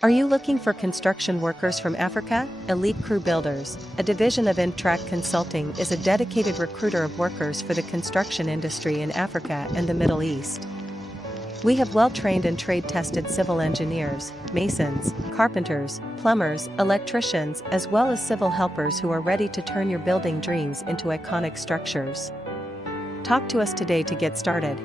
Are you looking for construction workers from Africa? Elite Crew Builders, a division of Intract Consulting, is a dedicated recruiter of workers for the construction industry in Africa and the Middle East. We have well-trained and trade-tested civil engineers, masons, carpenters, plumbers, electricians, as well as civil helpers who are ready to turn your building dreams into iconic structures. Talk to us today to get started.